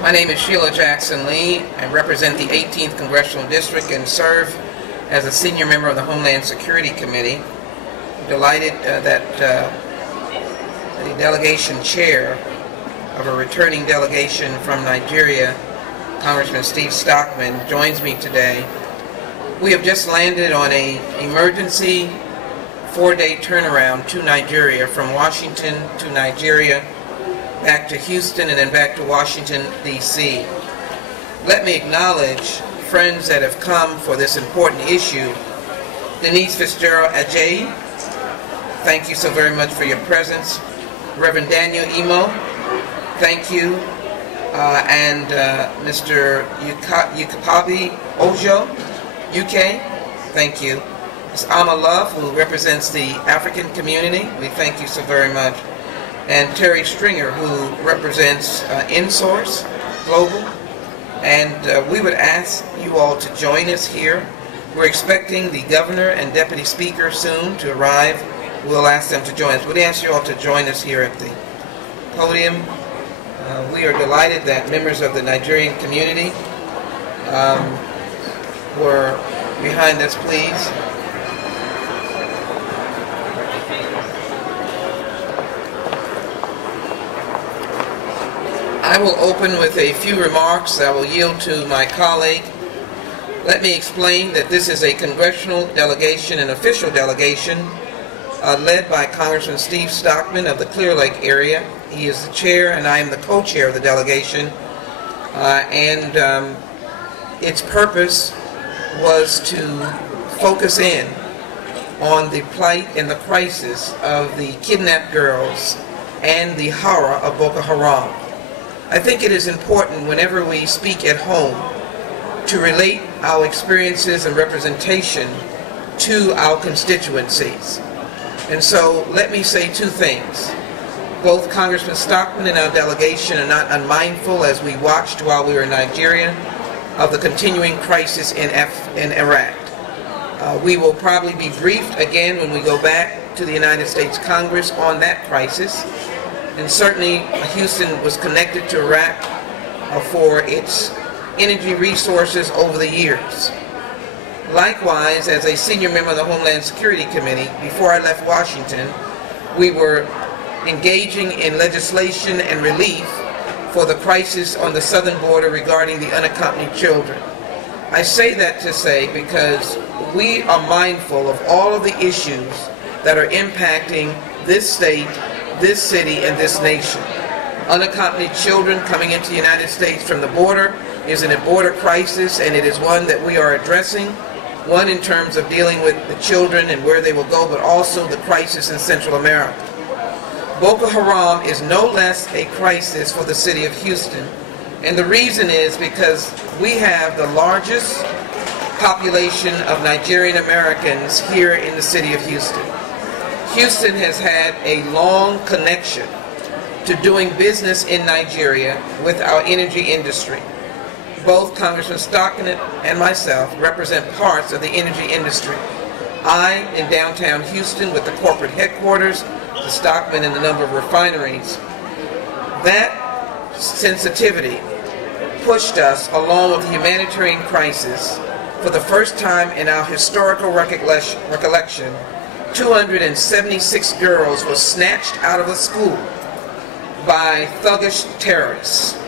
My name is Sheila Jackson Lee. I represent the 18th Congressional District and serve as a senior member of the Homeland Security Committee. I'm delighted that the delegation chair of a returning delegation from Nigeria, Congressman Steve Stockman, joins me today. We have just landed on an emergency 4-day turnaround to Nigeria, from Washington to Nigeria, back to Houston, and then back to Washington, D.C. Let me acknowledge friends that have come for this important issue. Denise Fitzgerald Ajay, thank you so very much for your presence. Reverend Daniel Imo, thank you. And Mr. Yukapabi Ojo, UK, thank you. Ms. Ama Love, who represents the African community, we thank you so very much. And Terry Stringer, who represents InSource Global. And we would ask you all to join us here. We're expecting the governor and deputy speaker soon to arrive. We'll ask them to join us. We'd ask you all to join us here at the podium. We are delighted that members of the Nigerian community were behind us, please. I will open with a few remarks. I will yield to my colleague. Let me explain that this is a congressional delegation, an official delegation, led by Congressman Steve Stockman of the Clear Lake area. He is the chair, and I am the co-chair of the delegation. Its purpose was to focus in on the plight and the crisis of the kidnapped girls and the horror of Boko Haram. I think it is important whenever we speak at home to relate our experiences and representation to our constituencies. And so let me say two things. Both Congressman Stockman and our delegation are not unmindful, as we watched while we were in Nigeria, of the continuing crisis in Iraq. We will probably be briefed again when we go back to the United States Congress on that crisis. And certainly Houston was connected to Iraq for its energy resources over the years. Likewise, as a senior member of the Homeland Security Committee, before I left Washington, we were engaging in legislation and relief for the crisis on the southern border regarding the unaccompanied children. I say that to say because we are mindful of all of the issues that are impacting this state, this city, and this nation. Unaccompanied children coming into the United States from the border is a border crisis, and it is one that we are addressing. One, in terms of dealing with the children and where they will go, but also the crisis in Central America. Boko Haram is no less a crisis for the city of Houston, and the reason is because we have the largest population of Nigerian Americans here in the city of Houston. Houston has had a long connection to doing business in Nigeria with our energy industry. Both Congressman Stockman and myself represent parts of the energy industry. I in downtown Houston with the corporate headquarters, the Stockman and the number of refineries. That sensitivity pushed us, along with the humanitarian crisis, for the first time in our historical recollection, 276 girls were snatched out of a school by thuggish terrorists.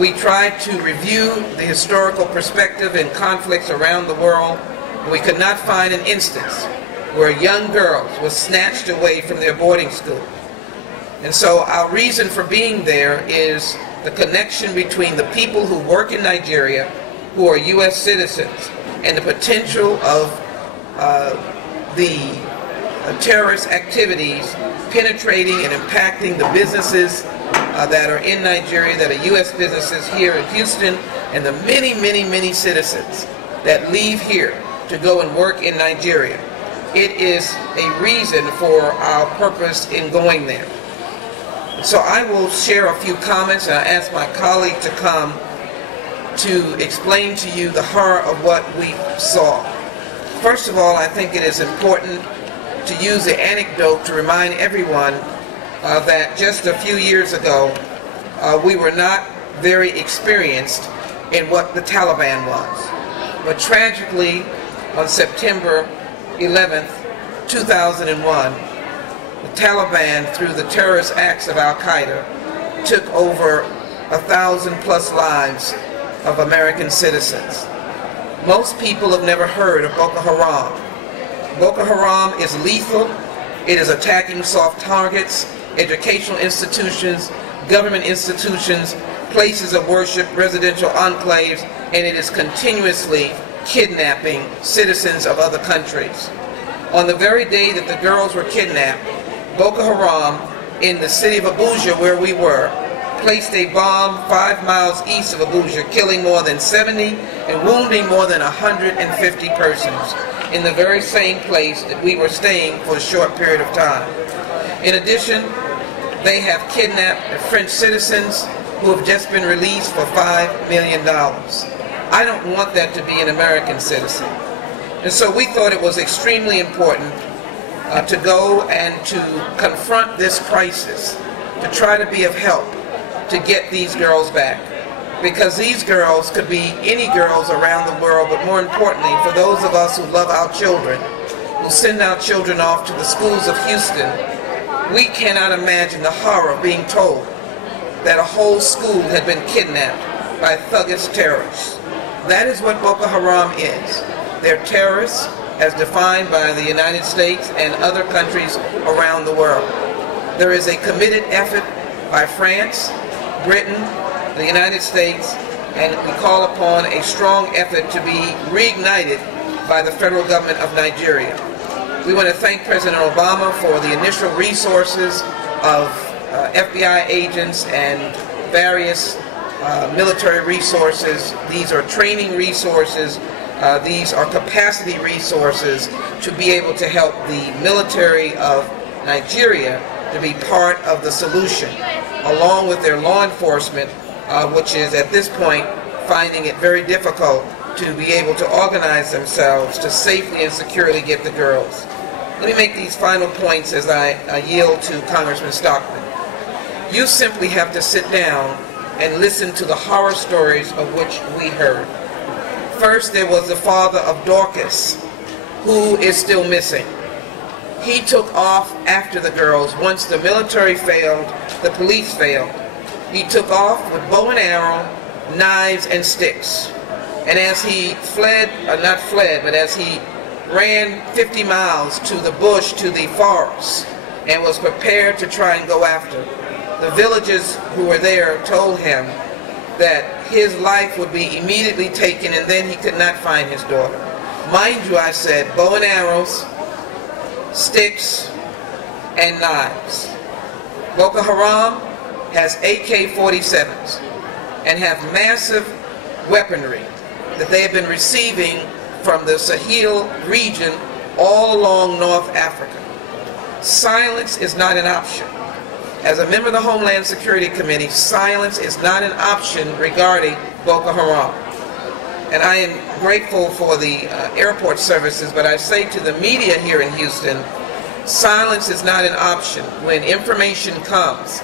We tried to review the historical perspective and conflicts around the world, and we could not find an instance where young girls were snatched away from their boarding school. And so our reason for being there is the connection between the people who work in Nigeria, who are U.S. citizens, and the potential of the terrorist activities penetrating and impacting the businesses that are in Nigeria, that are U.S. businesses here in Houston, and the many, many, many citizens that leave here to go and work in Nigeria. It is a reason for our purpose in going there. So I will share a few comments, and I ask my colleague to come to explain to you the horror of what we saw. First of all, I think it is important to use the anecdote to remind everyone that just a few years ago, we were not very experienced in what the Taliban was. But tragically, on September 11th, 2001, the Taliban, through the terrorist acts of Al-Qaeda, took over 1,000+ lives of American citizens. Most people have never heard of Boko Haram. Boko Haram is lethal. It is attacking soft targets, educational institutions, government institutions, places of worship, residential enclaves, and it is continuously kidnapping citizens of other countries. On the very day that the girls were kidnapped, Boko Haram, in the city of Abuja where we were, placed a bomb 5 miles east of Abuja, killing more than 70 and wounding more than 150 persons in the very same place that we were staying for a short period of time. In addition, they have kidnapped French citizens who have just been released for $5 million. I don't want that to be an American citizen. And so we thought it was extremely important to go and to confront this crisis, to try to be of help, to get these girls back. Because these girls could be any girls around the world, but more importantly, for those of us who love our children, who send our children off to the schools of Houston, we cannot imagine the horror of being told that a whole school had been kidnapped by thuggish terrorists. That is what Boko Haram is. They're terrorists as defined by the United States and other countries around the world. There is a committed effort by France, Britain, the United States, and we call upon a strong effort to be reignited by the federal government of Nigeria. We want to thank President Obama for the initial resources of FBI agents and various military resources. These are training resources. These are capacity resources to be able to help the military of Nigeria to be part of the solution, along with their law enforcement, which is at this point finding it very difficult to be able to organize themselves to safely and securely get the girls. Let me make these final points as I yield to Congressman Stockman. You simply have to sit down and listen to the horror stories of which we heard. First, there was the father of Dorcas, who is still missing. He took off after the girls. Once the military failed, the police failed. He took off with bow and arrow, knives and sticks. And as he fled, or not fled, but as he ran 50 miles to the bush, to the forest, and was prepared to try and go after, the villagers who were there told him that his life would be immediately taken and then he could not find his daughter. Mind you, I said, bow and arrows, sticks, and knives. Boko Haram has AK-47s and have massive weaponry that they have been receiving from the Sahel region all along North Africa. Silence is not an option. As a member of the Homeland Security Committee, silence is not an option regarding Boko Haram. And I am grateful for the airport services, but I say to the media here in Houston, silence is not an option. When information comes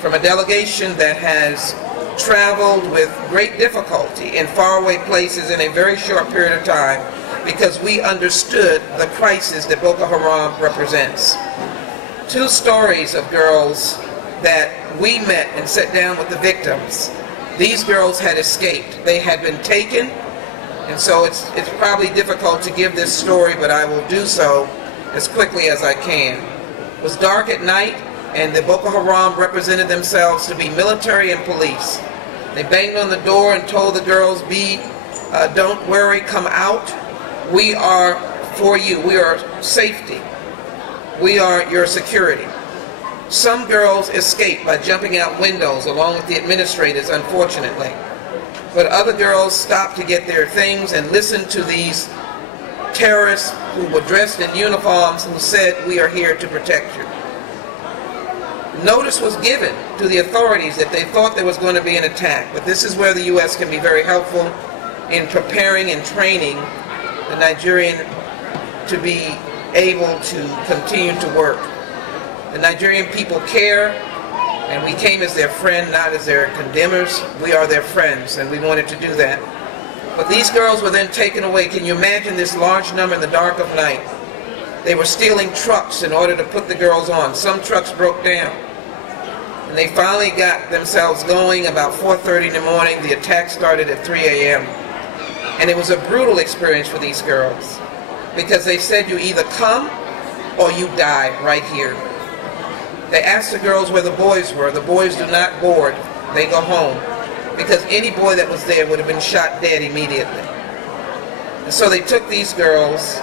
from a delegation that has traveled with great difficulty in faraway places in a very short period of time, because we understood the crisis that Boko Haram represents. 2 stories of girls that we met and sat down with the victims. These girls had escaped. They had been taken, and so it's probably difficult to give this story, but I will do so as quickly as I can. It was dark at night, and the Boko Haram represented themselves to be military and police. They banged on the door and told the girls, don't worry, come out. We are for you. We are safety. We are your security. Some girls escaped by jumping out windows along with the administrators, unfortunately. But other girls stopped to get their things and listened to these terrorists who were dressed in uniforms who said, we are here to protect you. Notice was given to the authorities that they thought there was going to be an attack, but this is where the U.S. can be very helpful in preparing and training the Nigerian to be able to continue to work. The Nigerian people care. And we came as their friend, not as their condemners. We are their friends, and we wanted to do that. But these girls were then taken away. Can you imagine this large number in the dark of night? They were stealing trucks in order to put the girls on. Some trucks broke down. And they finally got themselves going about 4:30 in the morning. The attack started at 3 a.m. And it was a brutal experience for these girls, because they said you either come or you die right here. They asked the girls where the boys were. The boys do not board. They go home, because any boy that was there would have been shot dead immediately. And so they took these girls,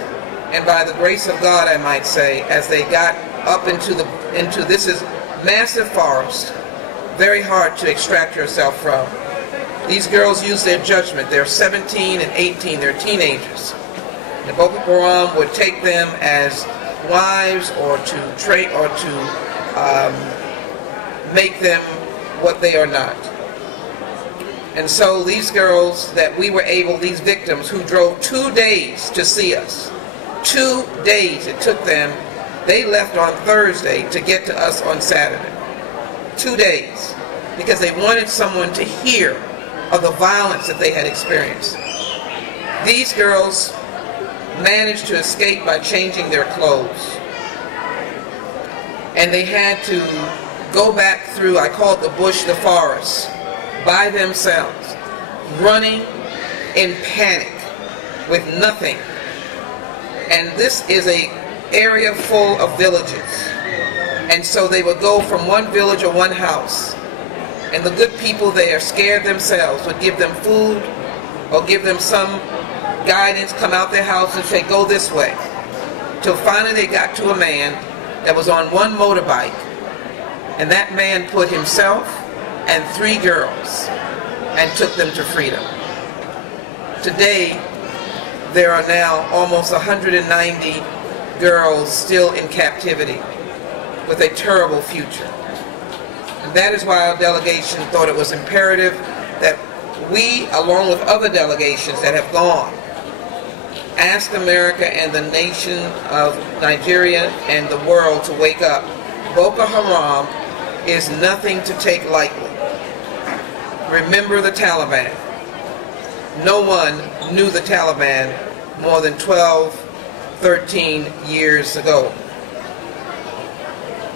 and by the grace of God, I might say, as they got up into this is massive forest, very hard to extract yourself from. These girls use their judgment. They're 17 and 18. They're teenagers. And Boko Haram would take them as wives, or to train, or to make them what they are not. And so these girls that we were able, these victims who drove 2 days to see us, 2 days it took them. They left on Thursday to get to us on Saturday. 2 days, because they wanted someone to hear of the violence that they had experienced. These girls managed to escape by changing their clothes. And they had to go back through, I call it the bush, the forest, by themselves, running in panic with nothing. And this is an area full of villages. And so they would go from one village or one house, and the good people there, scared themselves, would give them food or give them some guidance, come out their house and say, go this way. Till finally they got to a man that was on one motorbike, and that man put himself and 3 girls and took them to freedom. Today, there are now almost 190 girls still in captivity with a terrible future. And that is why our delegation thought it was imperative that we, along with other delegations that have gone, ask America and the nation of Nigeria and the world to wake up. Boko Haram is nothing to take lightly. Remember the Taliban. No one knew the Taliban more than 12, 13 years ago.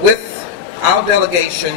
With our delegation,